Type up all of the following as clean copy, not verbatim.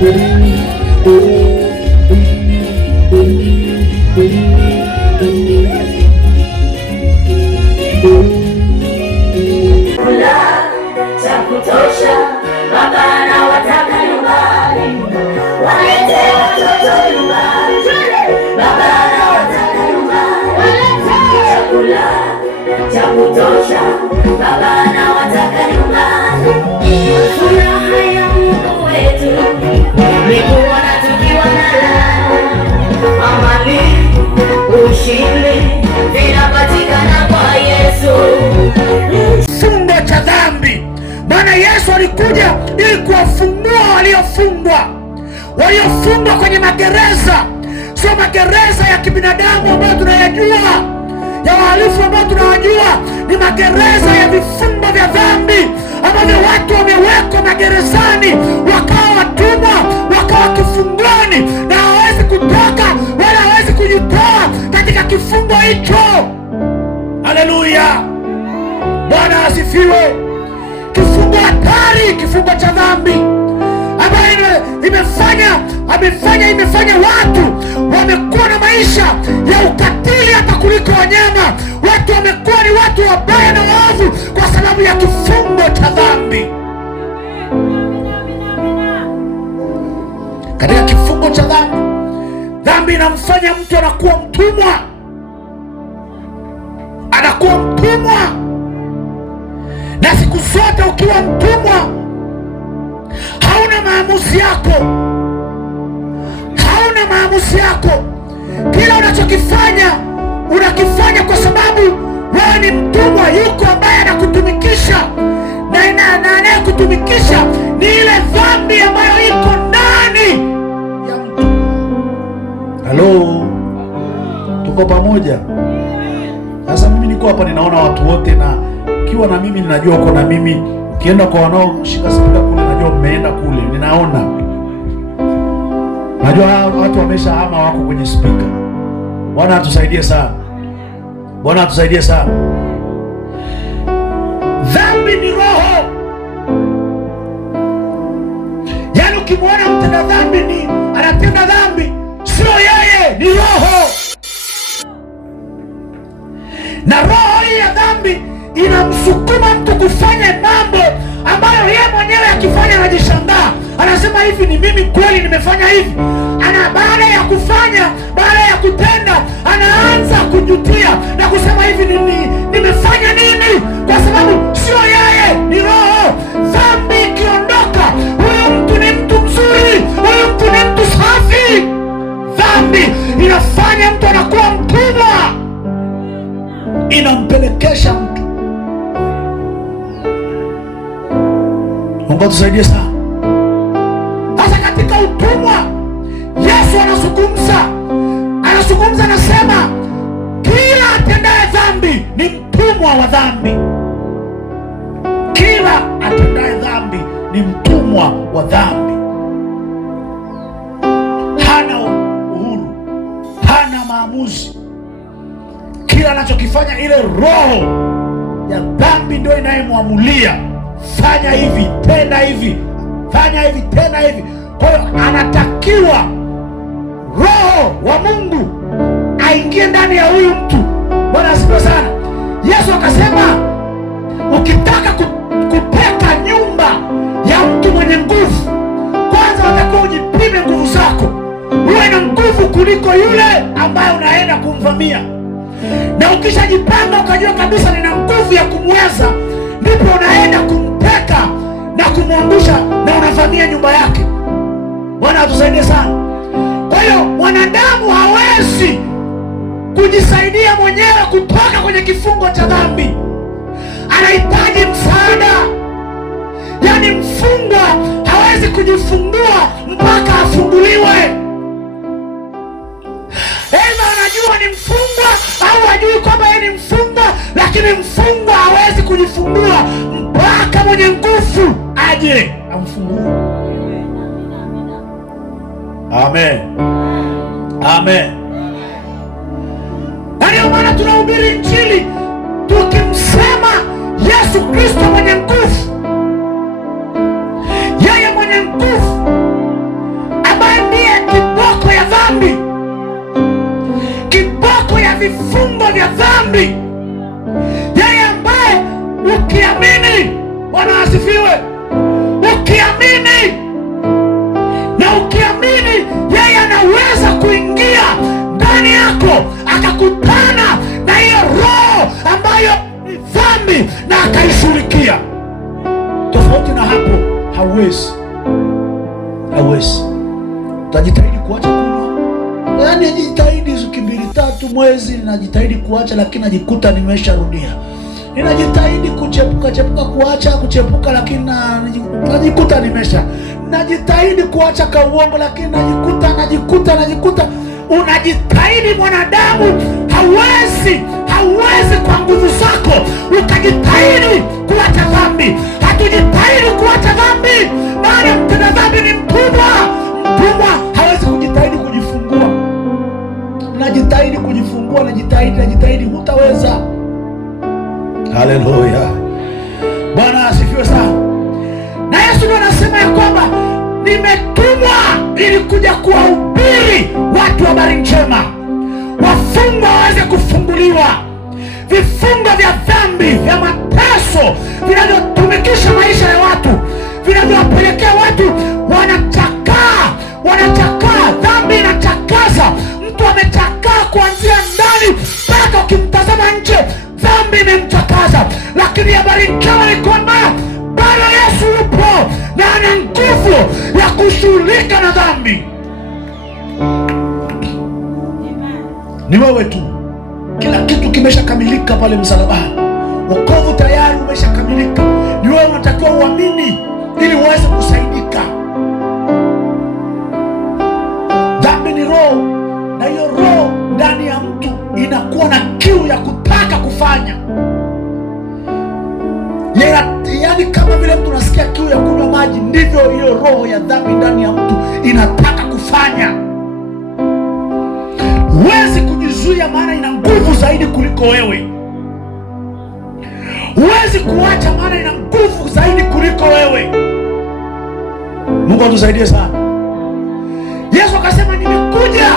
cha kutosha, baba anawataka nyumbani, walete watoto nyumbani, baba anawataka nyumbani, chakula cha kutosha, baba anawataka nyumbani. Furaha ya Mungu wetu ni kuona tukiwa na amani, ushindi vinapatikana kwa Yesu. Kifungo cha dhambi. Maana Yesu alikuja ili kuwafungua waliofungwa kwenye magereza, sio magereza ya kibinadamu ambayo tunayajua, ya wahalifu ambao tunawajua, ni magereza ya vifungo vya dhambi ambavyo watu wamewekwa magerezani, wakawa watumwa, wakawa kifungoni, na hawezi kutoka wala hawezi kujitoa katika kifungo hicho. Haleluya, Bwana asifiwe. Kifungo hatari, kifungo cha dhambi ambayo imefanya watu wamekuwa na maisha ya ukatili hata kuliko wanyama. Watu wamekuwa ni watu wabaya na waovu kwa sababu ya kifungo cha dhambi. Katika kifungo cha dhambi, dhambi inamfanya mtu anakuwa mtumwa, na siku zote ukiwa mtumwa hauna maamuzi yako. Kila unachokifanya unakifanya kwa sababu wewe ni mtumwa. Yuko ambaye anakutumikisha, na anayekutumikisha ni ile dhambi ambayo iko ndani ya mtu. Halo, tuko pamoja? Sasa mimi niko hapa, ninaona watu wote, na ukiwa na mimi ninajua uko na mimi. Ukienda kwa wanaoshika spika kule, najua mmeenda kule, ninaona. Najua watu wameshahama, wako kwenye spika. Bwana atusaidie sana, Bwana atusaidie sana. Dhambi ni roho. Yaani ukimwona mtenda dhambi ni anatenda dhambi, sio yeye, ni roho. Na roho hii ya dhambi inamsukuma mtu kufanya mambo ambayo yeye mwenyewe akifanya anajishangaa, anasema hivi, ni mimi kweli nimefanya hivi? Baada ya kutenda anaanza kujutia na kusema hivi, nimefanya nini? Kwa sababu sio yeye, ni roho. Dhambi ikiondoka, huyu mtu ni mtu mzuri, huyu mtu ni mtu safi. Dhambi inafanya mtu anakuwa mtumwa, inampelekesha mtu. Mungu atusaidie sana. Sasa katika utumwa, Yesu anazungumza anasema, kila atendaye dhambi ni mtumwa wa dhambi. Kila atendaye dhambi ni mtumwa wa dhambi. Hana uhuru, hana maamuzi. Kila anachokifanya, ile roho ya dhambi ndio inayemwamulia, fanya hivi, tenda hivi, fanya hivi, tenda hivi. Kwa hiyo anatakiwa Roho wa Mungu aingie ndani ya huyu mtu. Bwana asifiwe sana. Yesu akasema, ukitaka kuteka nyumba ya mtu mwenye nguvu, kwanza unatakiwa ujipime nguvu zako, uwe na nguvu kuliko yule ambaye unaenda kumvamia. Na ukishajipanga ukajua kabisa nina nguvu ya kumweza, ndipo unaenda kumteka na kumwangusha na unavamia nyumba yake. Bwana atusaidie sana. Kwa hiyo mwanadamu hawezi kujisaidia mwenyewe kutoka kwenye kifungo cha dhambi, anahitaji msaada. Yaani mfungwa hawezi kujifungua mpaka afunguliwe. Ema anajua ni mfungwa au hajui kwamba yeye ni mfungwa, lakini mfungwa hawezi kujifungua mpaka mwenye nguvu aje amfungue. Amen. Amen. Na ndio maana tunahubiri Injili tukimsema Yesu Kristo mwenye nguvu. Yeye mwenye nguvu yako akakutana na hiyo roho ambayo ni dhambi na akaishughulikia. Tofauti na hapo hauwezi. Utajitahidi kuacha kunywa, yaani najitahidi wiki 2-3 mwezi, najitahidi kuacha, lakini najikuta nimesharudia. Ninajitahidi kuchepuka, lakini najikuta najitahidi kuacha kauongo, lakini najikuta. Unajitahidi mwanadamu, hauwezi kwa nguvu zako ukajitahidi kuacha dhambi. Hatujitahidi kuacha dhambi, maana mtenda dhambi ni mtumwa. Mtumwa hawezi kujitahidi kujifungua. Najitahidi kujifungua, najitahidi, hutaweza. Haleluya, Bwana asifiwe sana. Na Yesu ndiye anasema ya kwamba nimetumwa ili kuja kuwahubiri watu habari njema, wafungwa waweze kufunguliwa, vifungo vya dhambi, vya mateso vinavyotumikisha maisha ya watu, vinavyowapelekea watu wanachakaa. Dhambi inachakaza mtu, amechakaa kuanzia ndani mpaka ukimtazama nje, dhambi imemchakaza. Lakini habari njema ni kwamba bado Yesu yupo na ana nguvu ya kushughulika na dhambi. Ni wewe tu, kila kitu kimeshakamilika pale msalabani. Wokovu tayari umeshakamilika. Ni wewe unatakiwa uamini ili uweze kusaidika. Dhambi ni roho, na hiyo roho ndani ya mtu inakuwa na kiu ya kutaka kufanya. Yaani kama vile mtu unasikia kiu ya kunywa maji, ndivyo hiyo roho ya dhambi ndani ya mtu inataka kufanya. Huwezi kujizuia, maana ina nguvu zaidi kuliko wewe. Huwezi kuacha, maana ina nguvu zaidi kuliko wewe. Mungu atusaidie sana. Yesu akasema nimekuja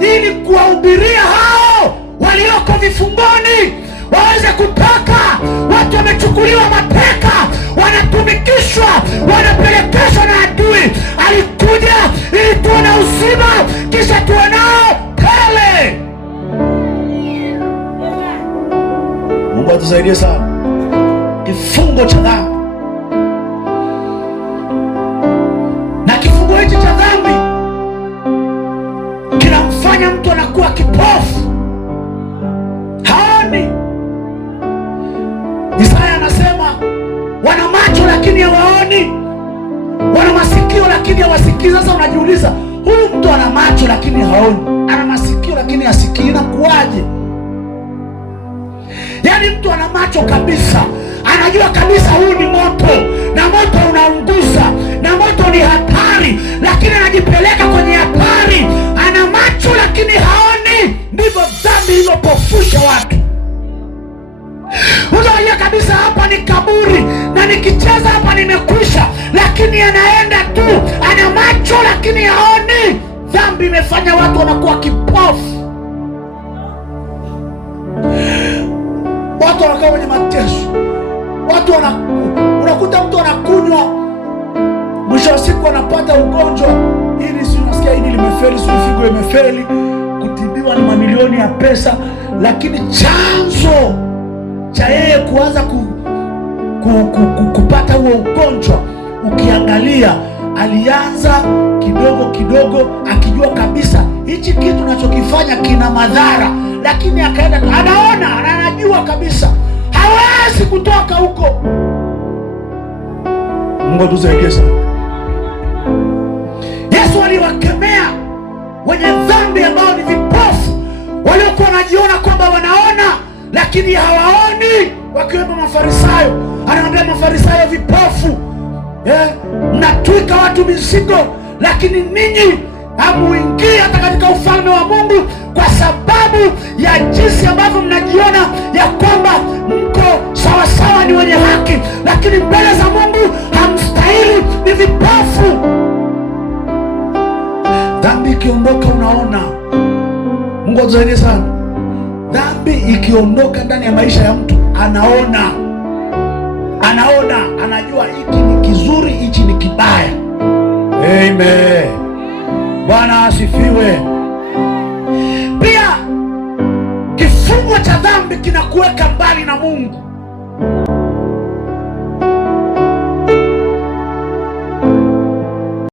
ili kuwahubiria hao walioko vifungoni waweze kutoka. Watu wamechukuliwa mateka, wanatumikishwa, wanapelekeshwa na adui. Alikuja ili tuwe na uzima, kisha tuwe nao tele. Mungu atusaidie sana. Kifungo cha dhambi, na kifungo hichi cha dhambi kinamfanya mtu anakuwa kipofu, haoni. Isaya anasema wana macho lakini hawaoni, wana masikio lakini hawasikii. Sasa unajiuliza, huyu mtu ana macho lakini haoni, ana masikio lakini hasikii, inakuwaje? Yaani mtu ana macho kabisa, anajua kabisa huu ni moto na moto unaunguza na moto ni hatari, lakini anajipeleka kwenye hatari. Ana macho lakini haoni. Ndivyo dhambi ilivyopofusha watu. Unajua kabisa hapa ni kaburi na nikicheza hapa nimekwisha, lakini anaenda tu. Ana macho lakini haoni. Dhambi imefanya watu wanakuwa kipofu. Watu wanakaa kwenye mateso. Watu unakuta mtu anakunywa, mwisho wa siku anapata ugonjwa. Ili si unasikia hili limefeli, si figo imefeli, kutibiwa ni mamilioni ya pesa, lakini chanzo cha yeye kuanza kupata huo ugonjwa, ukiangalia alianza kidogo akijua kabisa hichi kitu nachokifanya kina madhara, lakini akaenda, anaona na anajua kabisa hawezi kutoka huko. Mungu atusaidie sana. Yesu aliwakemea wenye dhambi ambao ni vipofu, waliokuwa wanajiona kwamba wanaona lakini hawaoni, wakiwemo Mafarisayo. Anaambia Mafarisayo vipofu, mnatwika watu mizigo, lakini ninyi hamuingii hata katika ufalme wa Mungu, kwa sababu ya jinsi ambavyo mnajiona ya kwamba mko sawasawa, ni wenye haki, lakini mbele za Mungu hamstahili, ni vipofu. Dhambi ikiondoka unaona. Mungu atusaidie sana. Dhambi ikiondoka ndani ya maisha ya mtu, anaona, anajua hiki ni kizuri, hichi ni kibaya. Amen. Bwana asifiwe. Pia cha dhambi kinakuweka mbali na Mungu.